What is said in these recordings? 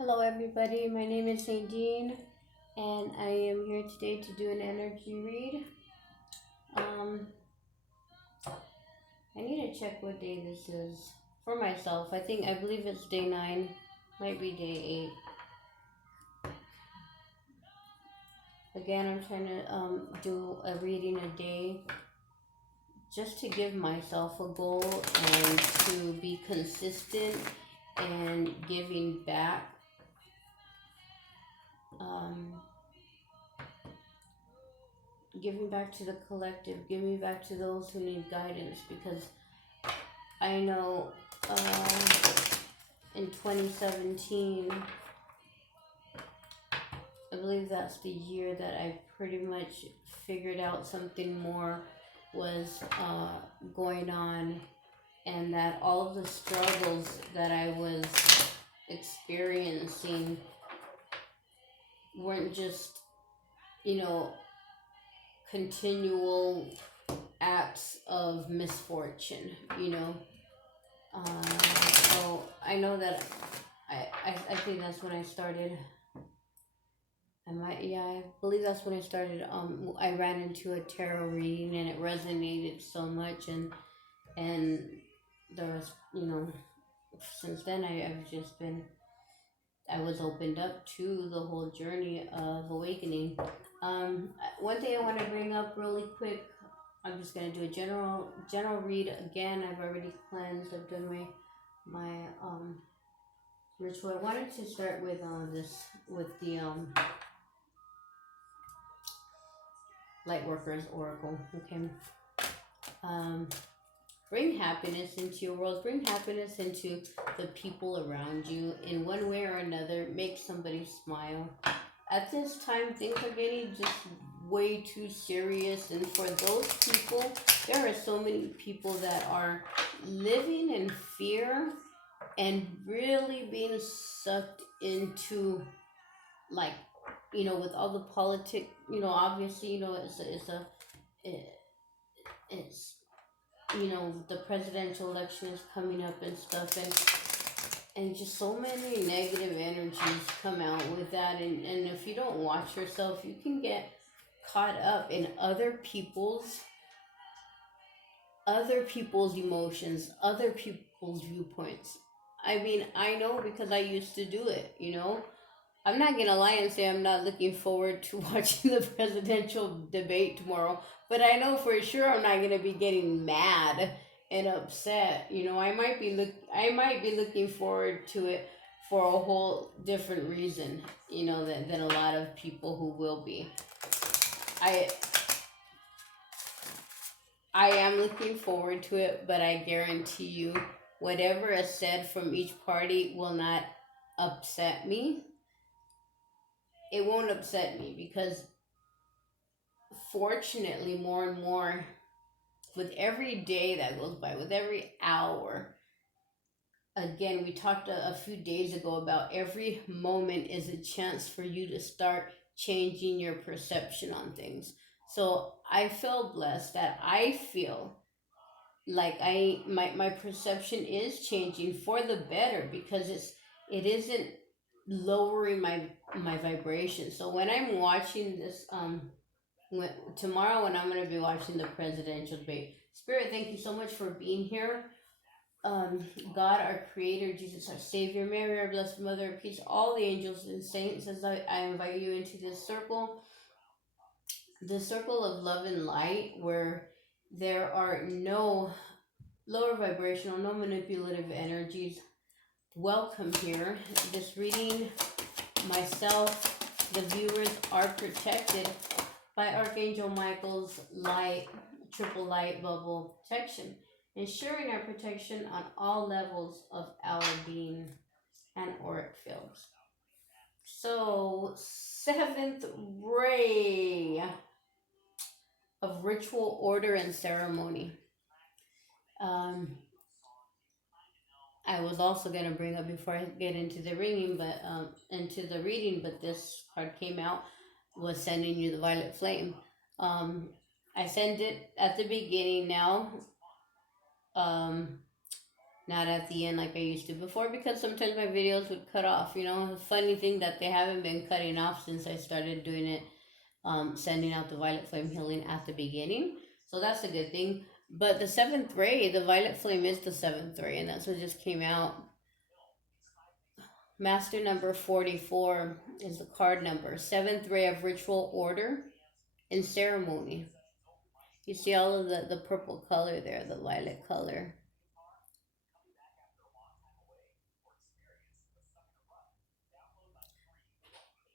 Hello, everybody. My name is Nadine, and I am here today to do an energy read. Um, I need to check what day this is for myself. I believe it's day 9, might be day 8. Again, I'm trying to do a reading a day just to give myself a goal and to be consistent and giving back. Um, Giving back to the collective, giving back to those who need guidance, because I know in 2017, I believe that's the year that I pretty much figured out something more was going on, and that all of the struggles that I was experiencing weren't just, you know, continual acts of misfortune, so I know that I think that's when I started. I believe that's when I started. I ran into a tarot reading and it resonated so much, and there was, since then I've just been, I was opened up to the whole journey of awakening. One thing I want to bring up really quick. I'm just gonna do a general read again. I've already cleansed. I've done my ritual. I wanted to start with this with the Lightworkers Oracle. Okay. Um, Bring happiness into your world. Bring happiness into the people around you in one way or another. Make somebody smile. At this time, things are getting just way too serious, and for those people, there are so many people that are living in fear and really being sucked into, like, with all the politics, obviously, it's the presidential election is coming up and stuff, and just so many negative energies come out with that, and if you don't watch yourself, you can get caught up in other people's emotions, other people's viewpoints. I mean, I know because I used to do it. I'm not gonna lie and say I'm not looking forward to watching the presidential debate tomorrow, but I know for sure I'm not gonna be getting mad and upset. I might be looking forward to it for a whole different reason, than a lot of people who will be. I I am looking forward to it, but I guarantee you, whatever is said from each party will not upset me. It won't upset me because, fortunately, more and more, with every day that goes by, with every hour, again, we talked a few days ago about every moment is a chance for you to start changing your perception on things. So I feel blessed that I feel like my perception is changing for the better, because it isn't lowering my vibration. So when I'm watching this, tomorrow, when I'm going to be watching the presidential debate, Spirit, thank you so much for being here. God, our Creator, Jesus, our Savior, Mary, our Blessed Mother of Peace, all the angels and saints, as I invite you into this circle, the circle of love and light, where there are no lower vibrational, no manipulative energies. Welcome here. This reading, myself, the viewers are protected by Archangel Michael's light, triple light bubble protection, ensuring our protection on all levels of our being and auric fields. So, seventh ray of ritual order and ceremony. Um, I was also gonna bring up before I get into the reading, but this card came out, was sending you the violet flame. I sent it at the beginning now. Um, not at the end like I used to before, because sometimes my videos would cut off. The funny thing that they haven't been cutting off since I started doing it, sending out the violet flame healing at the beginning. So that's a good thing. But the seventh ray, the violet flame is the seventh ray, and that's what just came out. Master number 44 is the card number. Seventh ray of ritual order and ceremony. You see all of the purple color there, the violet color.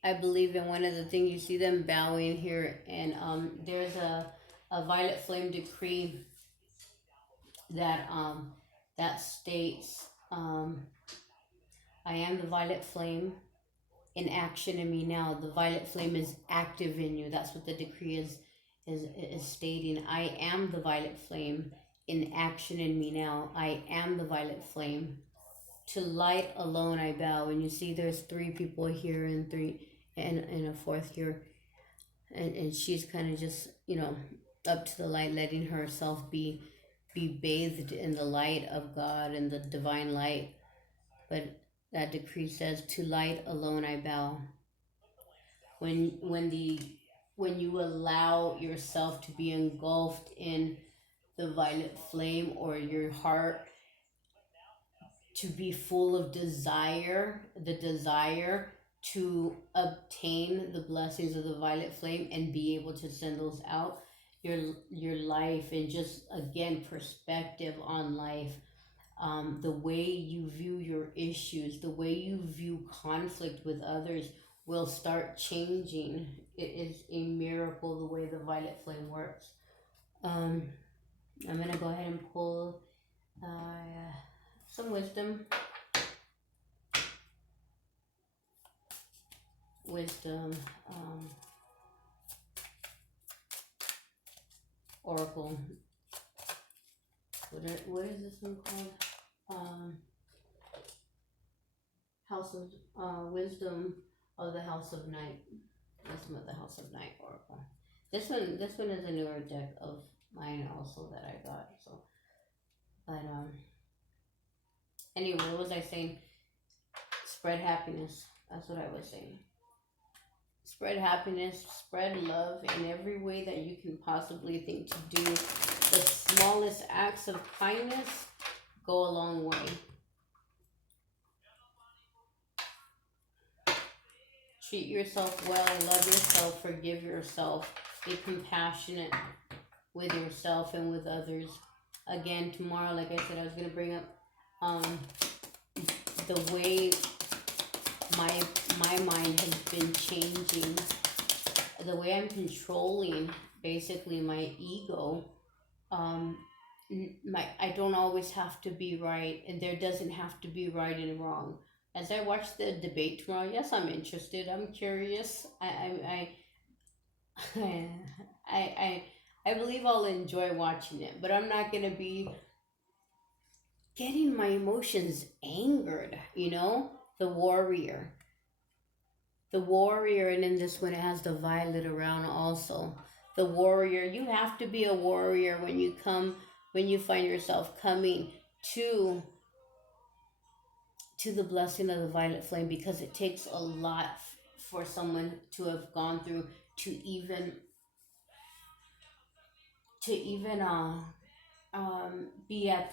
I believe in one of the things you see them bowing here, and there's a violet flame decree that that states, I am the violet flame in action in me now. The violet flame is active in you. That's what the decree is stating. I am the violet flame in action in me now. I am the violet flame. To light alone I bow. And you see there's three people here and three and a fourth here. And she's kind of just, up to the light, letting herself be bathed in the light of God and the divine light. But that decree says, to light alone I bow. When you allow yourself to be engulfed in the violet flame, or your heart to be full of desire, the desire to obtain the blessings of the violet flame and be able to send those out, your life, and just again perspective on life, the way you view your issues, the way you view conflict with others will start changing. It is a miracle the way the violet flame works. I'm gonna go ahead and pull some wisdom. Oracle. What is this one called? House of Wisdom of the House of Night. Wisdom of the House of Night Oracle. This one is a newer deck of mine also that I got. So, but anyway, what was I saying? Spread happiness. That's what I was saying. Spread happiness, spread love in every way that you can possibly think to do. The smallest acts of kindness go a long way. Treat yourself well, love yourself, forgive yourself, be compassionate with yourself and with others. Again, tomorrow, like I said, I was going to bring up the way my mind has been changing, the way I'm controlling basically my ego. I don't always have to be right, and there doesn't have to be right and wrong. As I watch the debate tomorrow, yes, I'm interested. I'm curious. I believe I'll enjoy watching it, but I'm not gonna be getting my emotions angered. The warrior, and in this one it has the violet around also. The warrior. You have to be a warrior when you find yourself coming to the blessing of the violet flame, because it takes a lot for someone to have gone through to even be at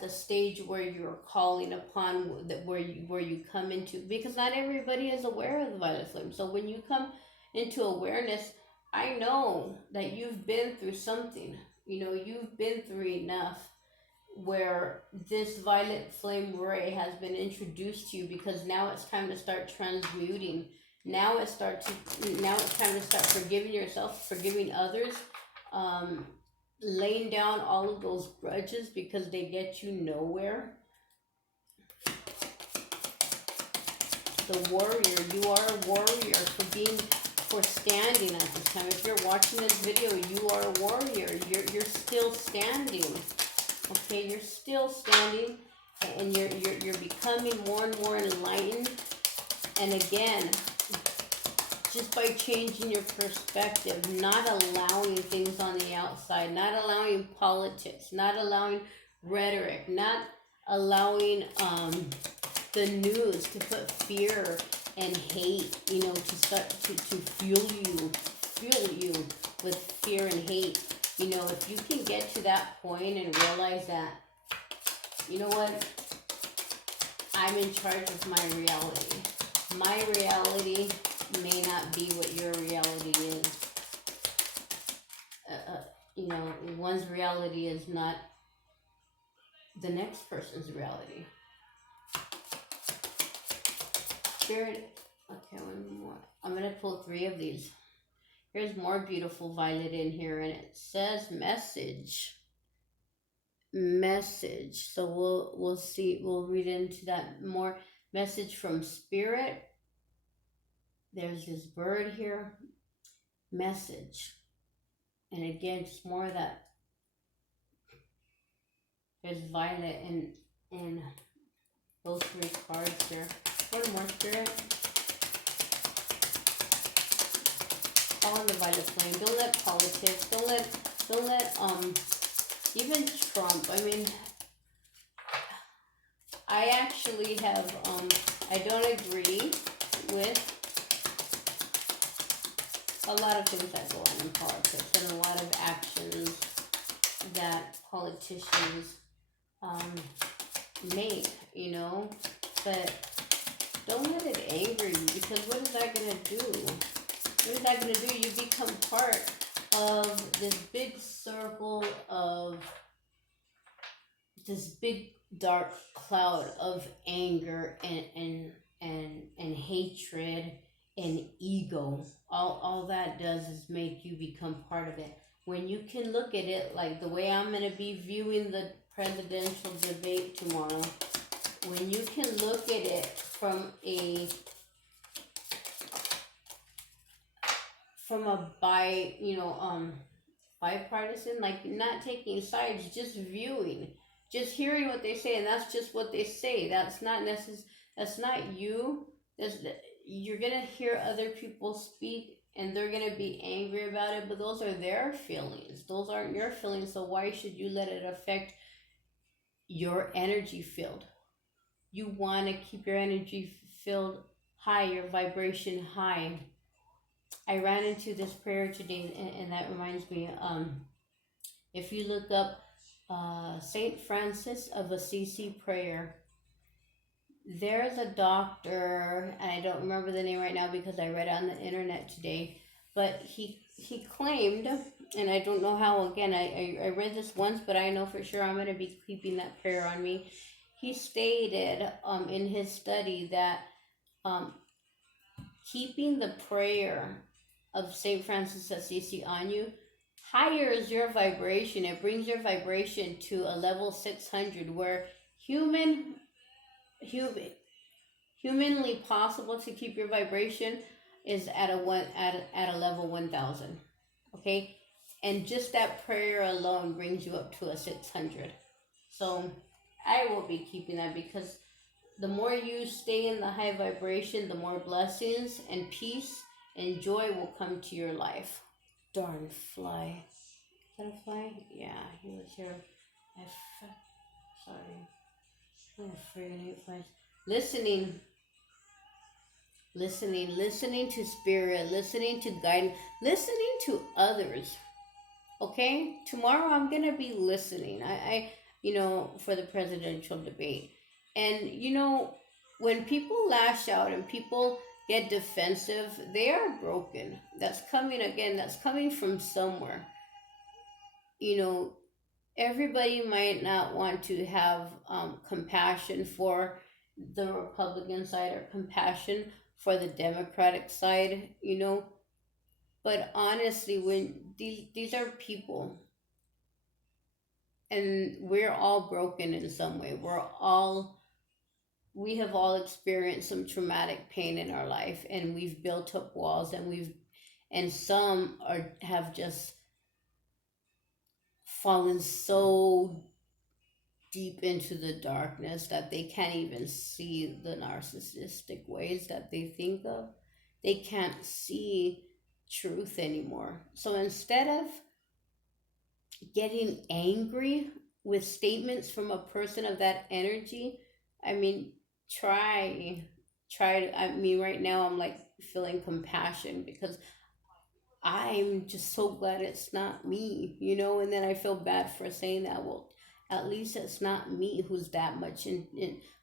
the stage where you're calling upon that, where you come into, because not everybody is aware of the violet flame. So when you come into awareness, I know that you've been through something. You've been through enough where this violet flame ray has been introduced to you, because now it's time to start transmuting. Now it's time to start forgiving yourself, forgiving others, laying down all of those grudges because they get you nowhere. The warrior. You are a warrior for standing at this time. If you're watching this video, you are a warrior. You're still standing. Okay, you're still standing, and you're becoming more and more enlightened. And again, just by changing your perspective, not allowing things on the outside, not allowing politics, not allowing rhetoric, not allowing the news to put fear and hate, to start to fuel you with fear and hate. If you can get to that point and realize that, you know what, I'm in charge of my reality. My reality may not be what your reality is. One's reality is not the next person's reality. Spirit, okay, one more. I'm gonna pull 3 of these. Here's more beautiful violet in here, and it says message. So we'll see. We'll read into that more. Message from spirit. There's this bird here. Message, and again, just more of that. There's violet and those 3 cards here. One more, spirit. All in the violet flame. Don't let politics. Don't let even Trump. I mean, I actually have I don't agree with a lot of things that go on in politics and a lot of actions that politicians make, but don't let it anger you, because what is that gonna do? What is that gonna do? You become part of this big circle of this big dark cloud of anger and hatred and ego. All that does is make you become part of it. When you can look at it like the way I'm going to be viewing the presidential debate tomorrow, when you can look at it from a bipartisan, like not taking sides, just viewing, just hearing what they say, and that's just what they say. That's not necessary. That's not you. You're gonna hear other people speak, and they're gonna be angry about it, but those are their feelings. Those aren't your feelings. So why should you let it affect your energy field? You want to keep your energy field high, your vibration high. I ran into this prayer today, and that reminds me. If you look up Saint Francis of Assisi prayer, there's a doctor, and I don't remember the name right now because I read it on the internet today, but he claimed, and I don't know how. Again, I read this once, but I know for sure I'm going to be keeping that prayer on me. He stated in his study that keeping the prayer of Saint Francis Assisi on you higher your vibration. It brings your vibration to a level 600, where humanly possible to keep your vibration is at a level 1000. Okay, and just that prayer alone brings you up to a 600. So I will be keeping that, because the more you stay in the high vibration, the more blessings and peace and joy will come to your life. Darn fly. Is that a fly? Yeah, he was here. Sorry. I'm afraid of flies. Listening to spirit, listening to guidance, listening to others. Okay? Tomorrow I'm going to be listening. For the presidential debate. And, when people lash out and people get defensive, they are broken. That's coming from somewhere. Everybody might not want to have compassion for the Republican side or compassion for the Democratic side, but honestly, when these are people, and we're all broken in some way. We have all experienced some traumatic pain in our life, and we've built up walls, and some have just fallen so deep into the darkness that they can't even see the narcissistic ways that they think of. They can't see truth anymore. So instead of getting angry with statements from a person of that energy, I mean, try, I mean, right now I'm like feeling compassion because I'm just so glad it's not me, and then I feel bad for saying that. Well, at least it's not me who's that much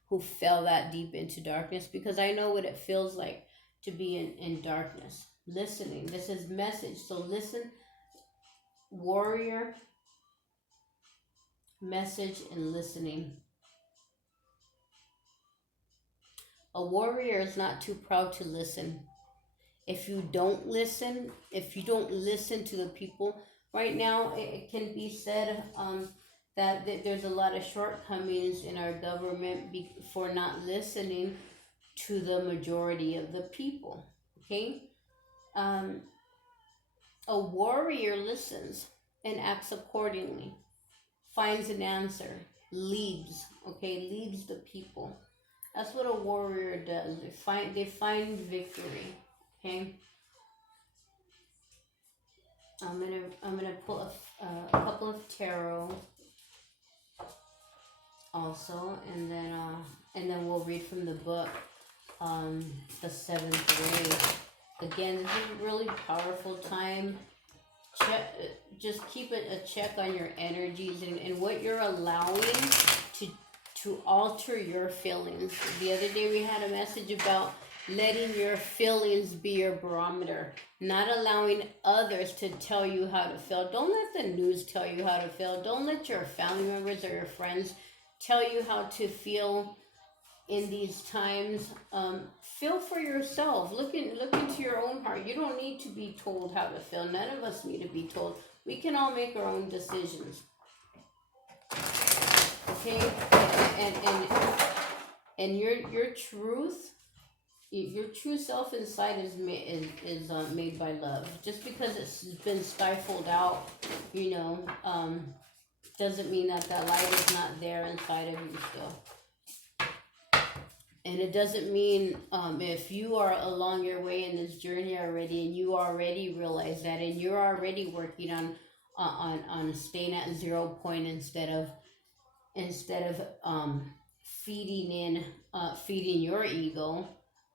who fell that deep into darkness, because I know what it feels like to be in darkness. Listening. This is message. So listen, warrior, message, and listening. A warrior is not too proud to listen. If you don't listen to the people right now, it can be said that there's a lot of shortcomings in our government for not listening to the majority of the people. Okay, um, a warrior listens and acts accordingly, finds an answer, leads. Okay, leads the people. That's what a warrior does. They find victory. Okay. I'm gonna pull a couple of tarot also, and then we'll read from the book, the seventh ray. Again, this is a really powerful time. Check, just keep a check on your energies and what you're allowing to alter your feelings. The other day we had a message about letting your feelings be your barometer, not allowing others to tell you how to feel. Don't let the news tell you how to feel. Don't let your family members or your friends tell you how to feel in these times. Feel for yourself. Look into your own heart. You don't need to be told how to feel. None of us need to be told. We can all make our own decisions. Okay, and your true self inside is made by love. Just because it's been stifled out, doesn't mean that light is not there inside of you still. And it doesn't mean, if you are along your way in this journey already, and you already realize that, and you're already working on staying at 0 point instead of feeding your ego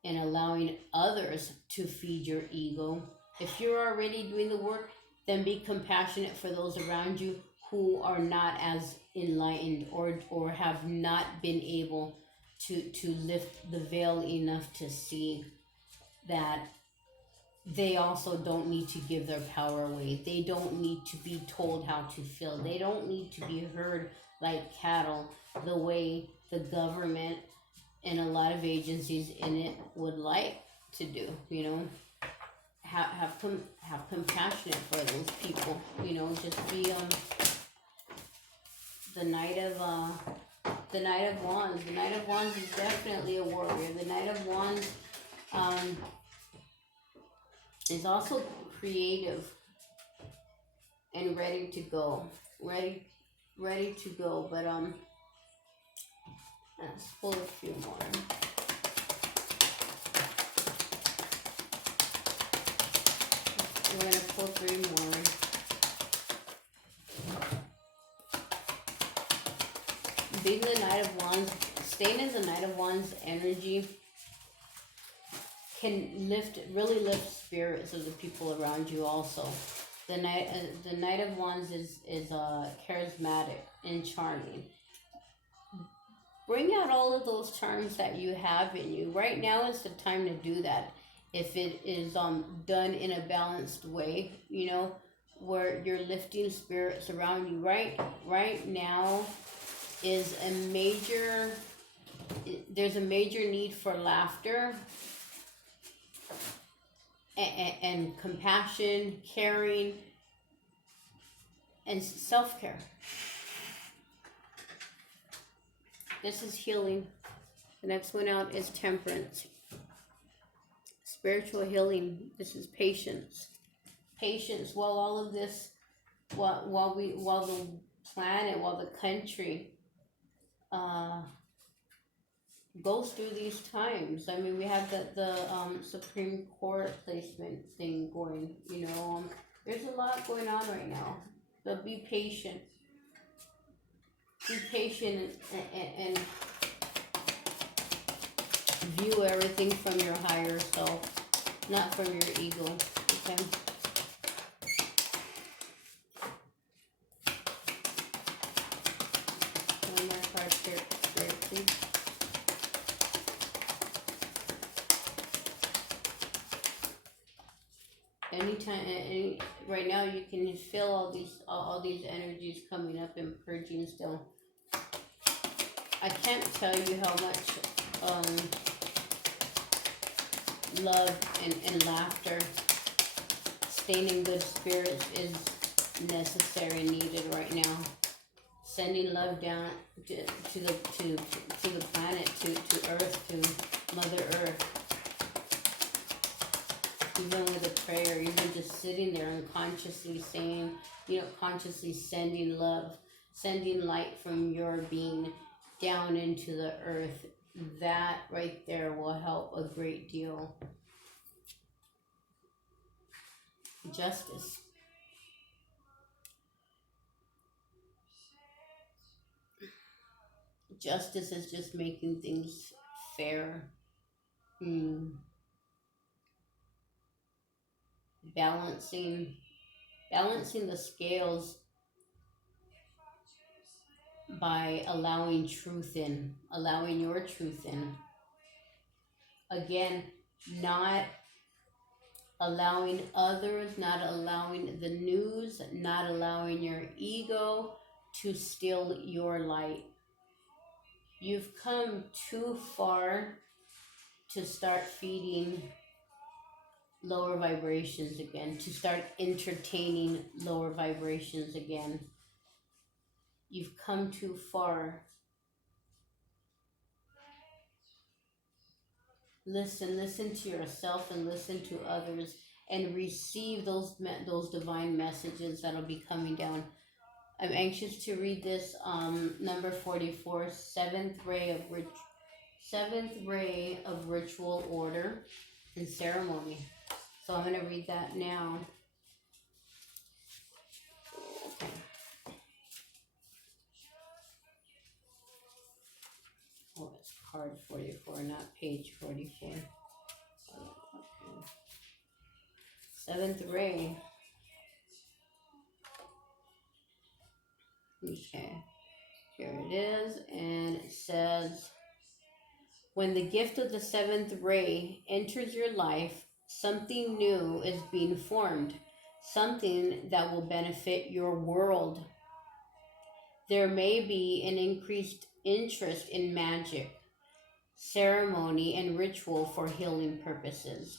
and allowing others to feed your ego. If you're already doing the work, then be compassionate for those around you who are not as enlightened, or have not been able to lift the veil enough to see that they also don't need to give their power away. They don't need to be told how to feel. They don't need to be heard like cattle the way the government and a lot of agencies in it would like to do. Have compassion for those people. Just be the Knight of Wands. The Knight of Wands is definitely a warrior. The Knight of Wands is also creative and ready to go. Ready to go. But let's pull a few more. We're gonna pull 3 more. Being the Knight of Wands, staying in the Knight of Wands energy can really lift spirits of the people around you. Also, the Knight of Wands is charismatic and charming. Bring out all of those charms that you have in you. Right now is the time to do that. If it is done in a balanced way, where you're lifting spirits around you. Right now is there's a major need for laughter and compassion, caring, and self-care. This is healing. The next one out is temperance. Spiritual healing. This is patience. Patience while all of this, while the planet, while the country goes through these times. I mean, we have the Supreme Court placement thing going. There's a lot going on right now. But be patient. be patient and view everything from your higher self, not from your ego. Okay. One more card here, please. Right now you can feel all these energies coming up and purging still. I can't tell you how much love and laughter, staying in good spirits is necessary and needed right now. Sending love down to the planet, to Earth, to Mother Earth. Even with a prayer, even just sitting there and consciously saying, consciously sending love, sending light from your being down into the earth, that right there will help a great deal. Justice. Justice is just making things fair. Balancing the scales by allowing your truth in. Again, not allowing others, not allowing the news, not allowing your ego to steal your light. You've come too far to start feeding lower vibrations again, to start entertaining lower vibrations again. You've come too far. Listen to yourself and listen to others and receive those divine messages that'll be coming down. I'm anxious to read this number 44, seventh ray of ritual order and ceremony. So I'm going to read that now. Okay. Oh, it's card 44, not page 44. Okay. Seventh ray. Okay, here it is, and it says, when the gift of the seventh ray enters your life, something new is being formed, something that will benefit your world. There may be an increased interest in magic, ceremony, and ritual for healing purposes,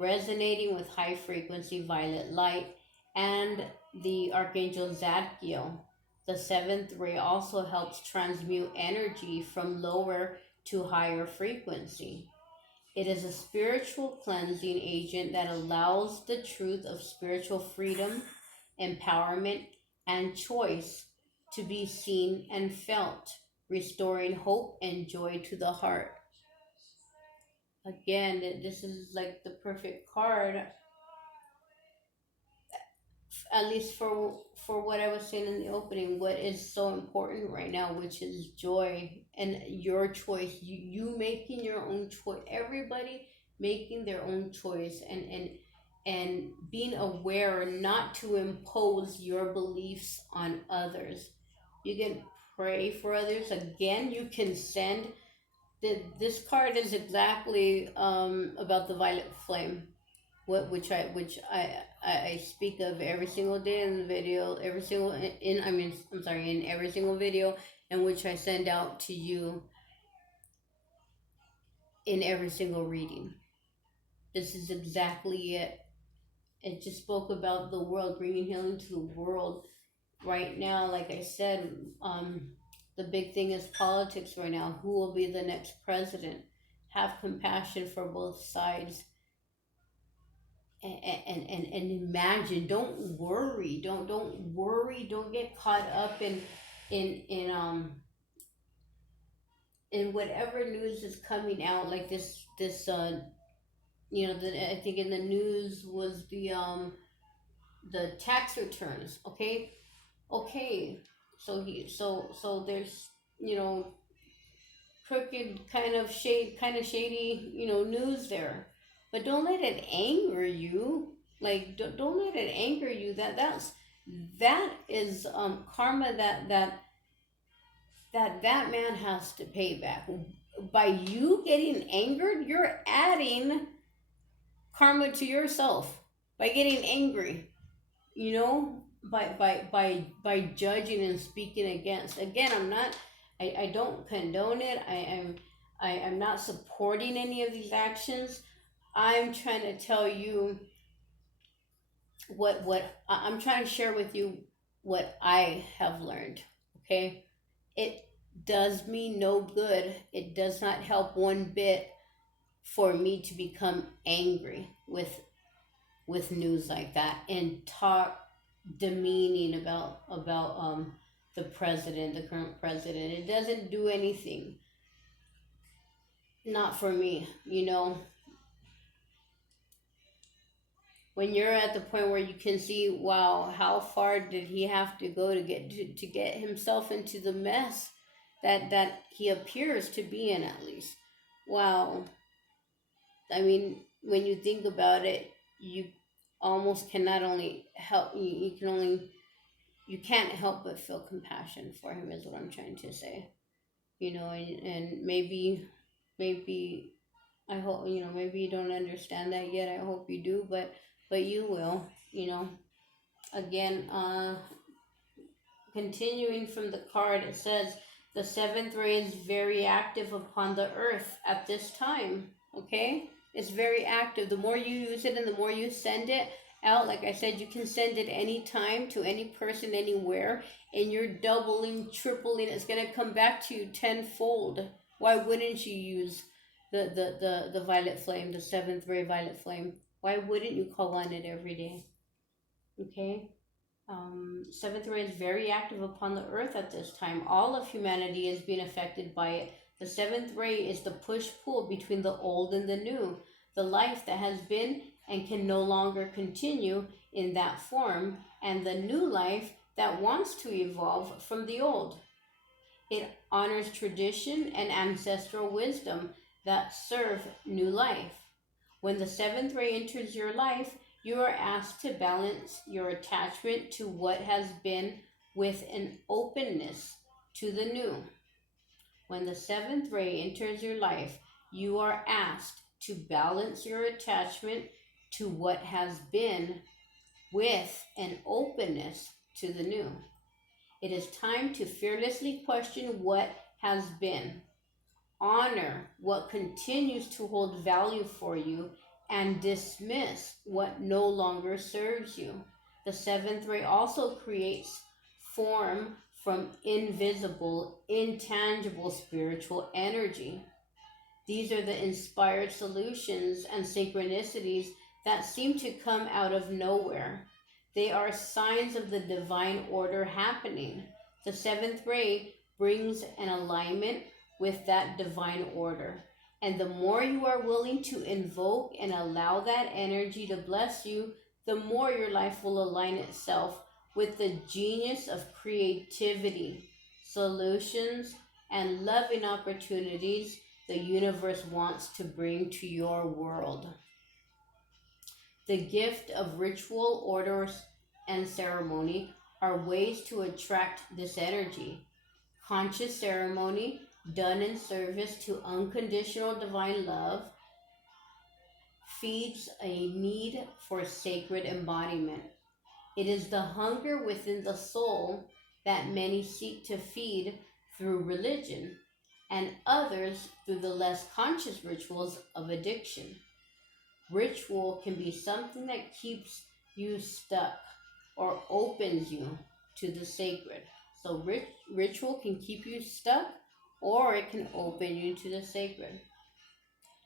resonating with high frequency violet light and the Archangel Zadkiel. The seventh ray also helps transmute energy from lower to higher frequency. It is a spiritual cleansing agent that allows the truth of spiritual freedom, empowerment, and choice to be seen and felt, restoring hope and joy to the heart. Again, this is like the perfect card, at least for what I was saying in the opening, what is so important right now, which is joy and your choice, you making your own choice, everybody making their own choice, and being aware not to impose your beliefs on others. You can pray for others. Again, you can send this card is exactly about the violet flame, which I speak of every single day in the video, in every single video, and which I send out to you in every single reading. This is exactly it. It just spoke about the world, bringing healing to the world. Right now, like I said, the big thing is politics right now. Who will be the next president? Have compassion for both sides. And imagine, don't worry, don't get caught up in whatever news is coming out, like this I think in the news was the tax returns. Okay, So there's, you know, crooked kind of shady, you know, news there. But don't let it anger you. Like, don't let it anger you. That is karma that man has to pay back. By you getting angered, you're adding karma to yourself by getting angry, you know, by judging and speaking against. Again, I don't condone it. I'm not supporting any of these actions. I'm trying to tell you I'm trying to share with you what I have learned. Okay, it does me no good. It does not help one bit for me to become angry with news like that and talk demeaning about the president, the current president. It doesn't do anything. Not for me, you know. When you're at the point where you can see, wow, how far did he have to go to get himself into the mess that he appears to be in, at least. Wow. I mean, when you think about it, you almost cannot only help you can't help but feel compassion for him, is what I'm trying to say. You know, and maybe I hope, you know, maybe you don't understand that yet. I hope you do, but you will, you know. Again, continuing from the card, it says the seventh ray is very active upon the earth at this time. Okay, it's very active. The more you use it and the more you send it out, like I said, you can send it anytime to any person anywhere, and you're doubling, tripling. It's gonna come back to you tenfold. Why wouldn't you use the violet flame, the seventh ray violet flame? Why wouldn't you call on it every day? Okay. Seventh ray is very active upon the earth at this time. All of humanity is being affected by it. The seventh ray is the push pull between the old and the new, the life that has been and can no longer continue in that form, and the new life that wants to evolve from the old. It honors tradition and ancestral wisdom that serve new life. When the seventh ray enters your life, you are asked to balance your attachment to what has been with an openness to the new. When the seventh ray enters your life, you are asked to balance your attachment to what has been with an openness to the new. It is time to fearlessly question what has been, honor what continues to hold value for you, and dismiss what no longer serves you. The seventh ray also creates form from invisible, intangible spiritual energy. These are the inspired solutions and synchronicities that seem to come out of nowhere. They are signs of the divine order happening. The seventh ray brings an alignment with that divine order. And the more you are willing to invoke and allow that energy to bless you, the more your life will align itself with the genius of creativity, solutions, and loving opportunities the universe wants to bring to your world. The gift of ritual, orders, and ceremony are ways to attract this energy. Conscious ceremony done in service to unconditional divine love feeds a need for sacred embodiment. It is the hunger within the soul that many seek to feed through religion, and others through the less conscious rituals of addiction. Ritual can be something that keeps you stuck or opens you to the sacred. So ritual can keep you stuck or it can open you to the sacred.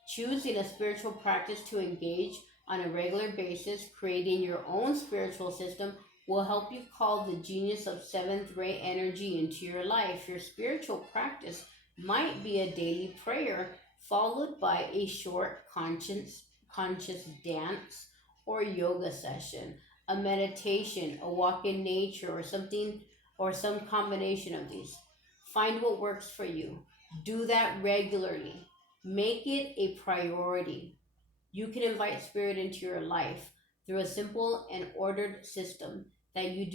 Choosing a spiritual practice to engage on a regular basis, creating your own spiritual system, will help you call the genius of seventh ray energy into your life. Your spiritual practice might be a daily prayer followed by a short conscious dance or yoga session, a meditation, a walk in nature, or something, or some combination of these. Find what works for you. Do that regularly. Make it a priority. You can invite spirit into your life through a simple and ordered system that you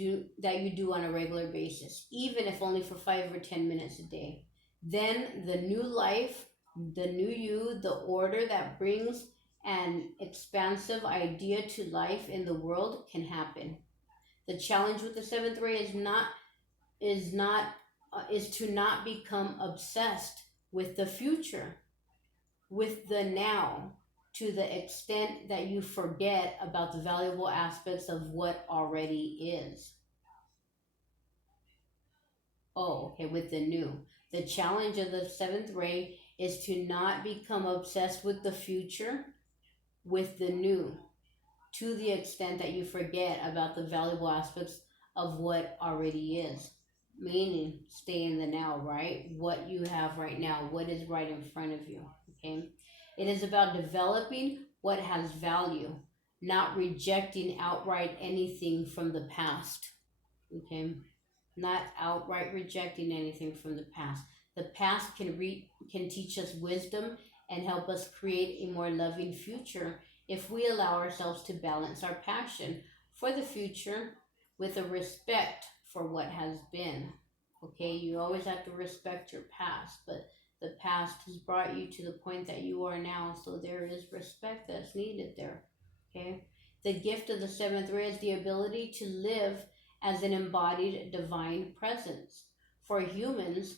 do on a regular basis, even if only for 5 or 10 minutes a day. Then the new life, the new you, the order that brings an expansive idea to life in the world can happen. The challenge with the seventh ray is to not become obsessed with the future, with the now, to the extent that you forget about the valuable aspects of what already is. Oh, okay, with the new. The challenge of the seventh ray is to not become obsessed with the future, with the new, to the extent that you forget about the valuable aspects of what already is. Meaning, stay in the now, right? What you have right now, what is right in front of you, okay? It is about developing what has value, not rejecting outright anything from the past, okay? Not outright rejecting anything from the past. The past can teach us wisdom and help us create a more loving future if we allow ourselves to balance our passion for the future with a respect for what has been. Okay, you always have to respect your past, but the past has brought you to the point that you are now, so there is respect that's needed there. Okay, the gift of the seventh ray is the ability to live as an embodied divine presence. For humans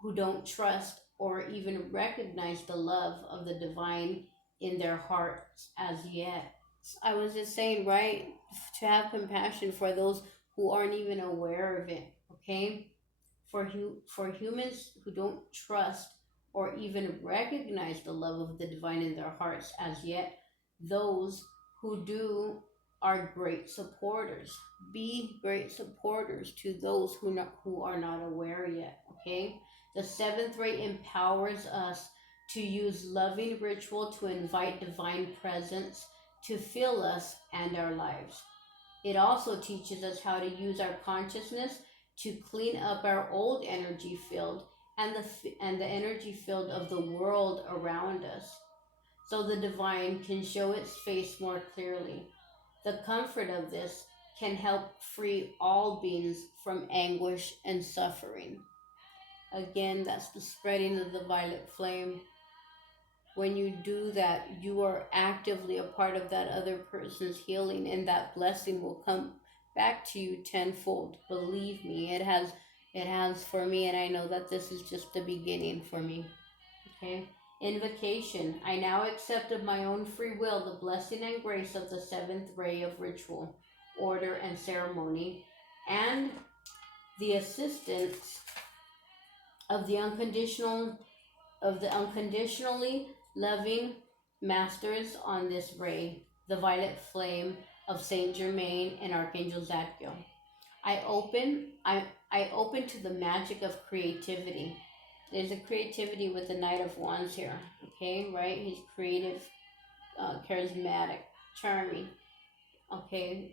who don't trust or even recognize the love of the divine in their hearts as yet. I was just saying, right? To have compassion for those who aren't even aware of it, okay? For humans who don't trust or even recognize the love of the divine in their hearts as yet, those who do are great supporters. Be great supporters to those who are not aware yet, okay? The seventh ray empowers us to use loving ritual to invite divine presence to fill us and our lives. It also teaches us how to use our consciousness to clean up our old energy field and the energy field of the world around us, so the divine can show its face more clearly. The comfort of this can help free all beings from anguish and suffering. Again, that's the spreading of the violet flame. When you do that, you are actively a part of that other person's healing, and that blessing will come back to you tenfold. Believe me, it has for me, and I know that this is just the beginning for me. Okay? Invocation. I now accept of my own free will the blessing and grace of the seventh ray of ritual, order, and ceremony, and the assistance of the unconditionally loving masters on this ray, the violet flame of Saint Germain and Archangel Zadkiel. I open to the magic of creativity. There's a creativity with the Knight of Wands here. Okay, right? He's creative, charismatic, charming. Okay.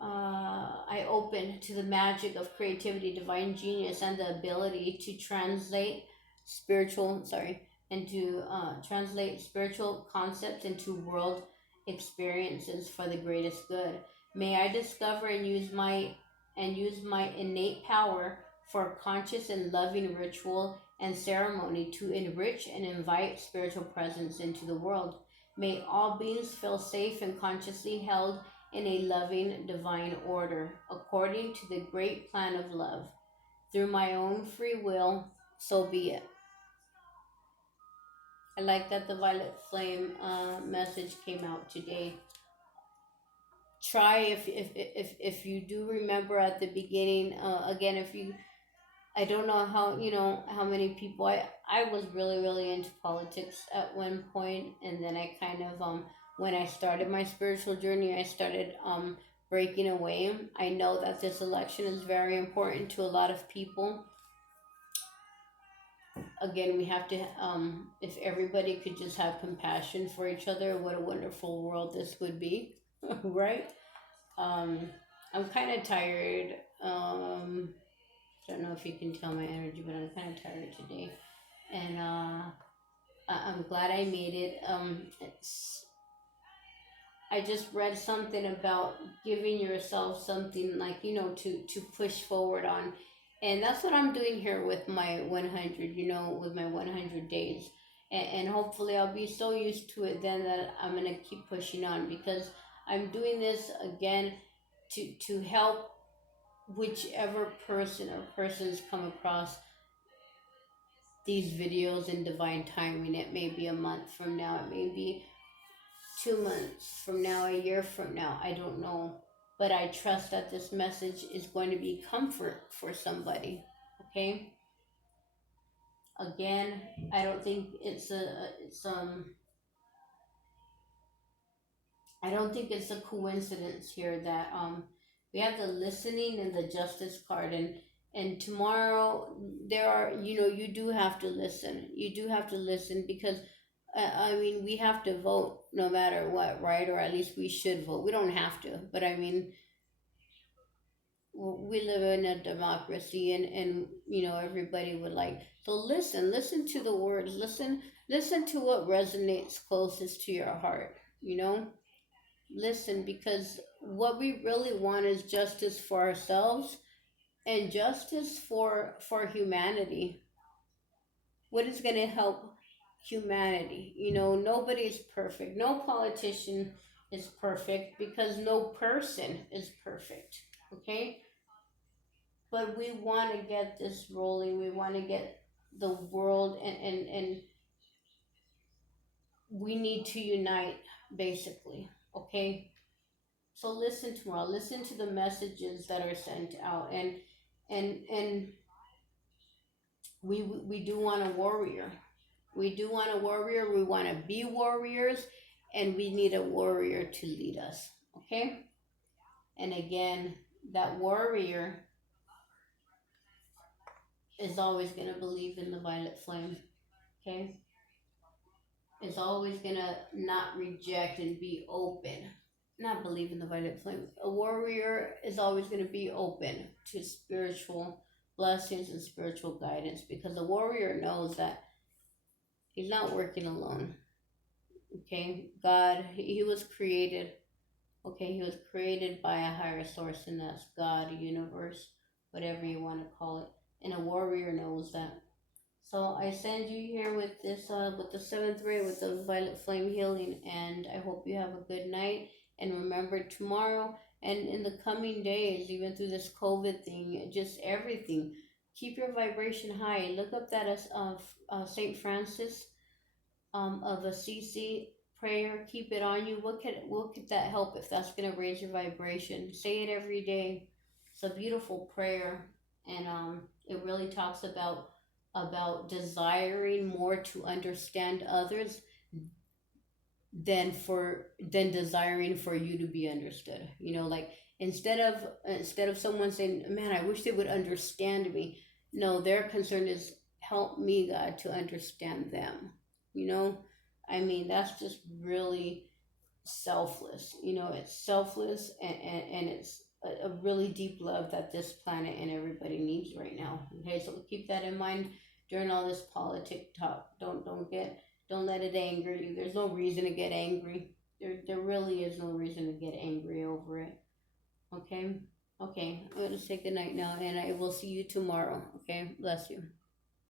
I open to the magic of creativity, divine genius, and the ability to translate spiritual concepts into world experiences for the greatest good. May I discover and use my innate power for conscious and loving ritual and ceremony to enrich and invite spiritual presence into the world. May all beings feel safe and consciously held in a loving divine order, according to the great plan of love. Through my own free will, so be it. I like that the violet flame message came out today. Try, if you do remember at the beginning, again, if you, I don't know how many people, I was really, really into politics at one point, and then I kind of, when I started my spiritual journey, I started breaking away. I know that this election is very important to a lot of people. Again, we have to, if everybody could just have compassion for each other, what a wonderful world this would be, right? I'm kind of tired I don't know if you can tell my energy, but I'm kind of tired today. And I'm glad I made it. I just read something about giving yourself something, like, to push forward on. And that's what I'm doing here with my 100, with my 100 days. And hopefully I'll be so used to it then that I'm going to keep pushing on, because I'm doing this again to help whichever person or persons come across these videos in divine timing. It may be a month from now, it may be 2 months from now, a year from now, I don't know. But I trust that this message is going to be comfort for somebody. Okay? Again, I don't think I don't think it's a coincidence here that we have the listening and the justice card. And tomorrow there are, you do have to listen. You do have to listen, because I mean, we have to vote no matter what, right? Or at least we should vote. We don't have to, but I mean, we live in a democracy, and everybody would like. So listen to the words. Listen to what resonates closest to your heart. Listen, because what we really want is justice for ourselves, and justice for humanity. What is going to help humanity? Nobody's perfect. No politician is perfect, because no person is perfect. Okay? But we want to get this rolling. We want to get the world, and we need to unite, basically. Okay? So listen tomorrow. Listen to the messages that are sent out, and we do want a warrior. We do want a warrior. We want to be warriors, and we need a warrior to lead us. Okay? And again, that warrior is always going to believe in the violet flame. Okay? Is always going to not reject and be open. Not believe in the violet flame. A warrior is always going to be open to spiritual blessings and spiritual guidance, because the warrior knows that he's not working alone. Okay? God, he was created. Okay, he was created by a higher source, and that's God, universe, whatever you want to call it. And a warrior knows that. So I send you here with this, with the seventh ray, with the violet flame healing, and I hope you have a good night. And remember, tomorrow and in the coming days, even through this COVID thing, just everything, keep your vibration high. Look up that as Saint Francis of Assisi prayer. Keep it on you. What could that help if that's gonna raise your vibration? Say it every day. It's a beautiful prayer, and it really talks about desiring more to understand others than desiring for you to be understood. Like, instead of someone saying, man, I wish they would understand me, no, their concern is, help me, God, to understand them. I mean, that's just really selfless. It's selfless, and it's a really deep love that this planet and everybody needs right now. Okay, so keep that in mind during all this politic talk. Don't let it anger you. There's no reason to get angry. There really is no reason to get angry over it. Okay? Okay, I'm going to say good night now, and I will see you tomorrow. Okay? Bless you.